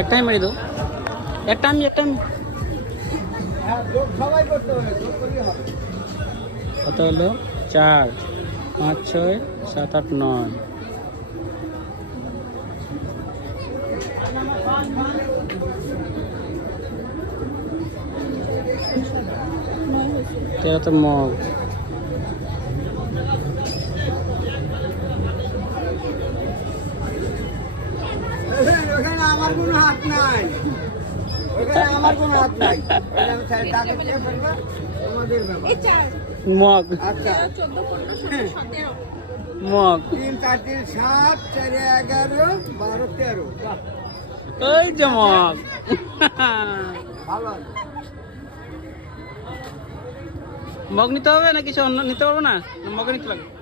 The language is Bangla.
একটাই মারি দাও, একটা আমি কত হলো? 4 5 6 7 8 9। তেরো তো মগ। আমার কোনো হাত নাই, আমার কোনো হাত নাই। মগ। আচ্ছা, মগ 3 4 3 7 4 11 12 13। ওই যে মগ। ভালো মগ নিতে হবে না কিছু অন্য নিতে পারবো না? মগ নিতে লাগবে।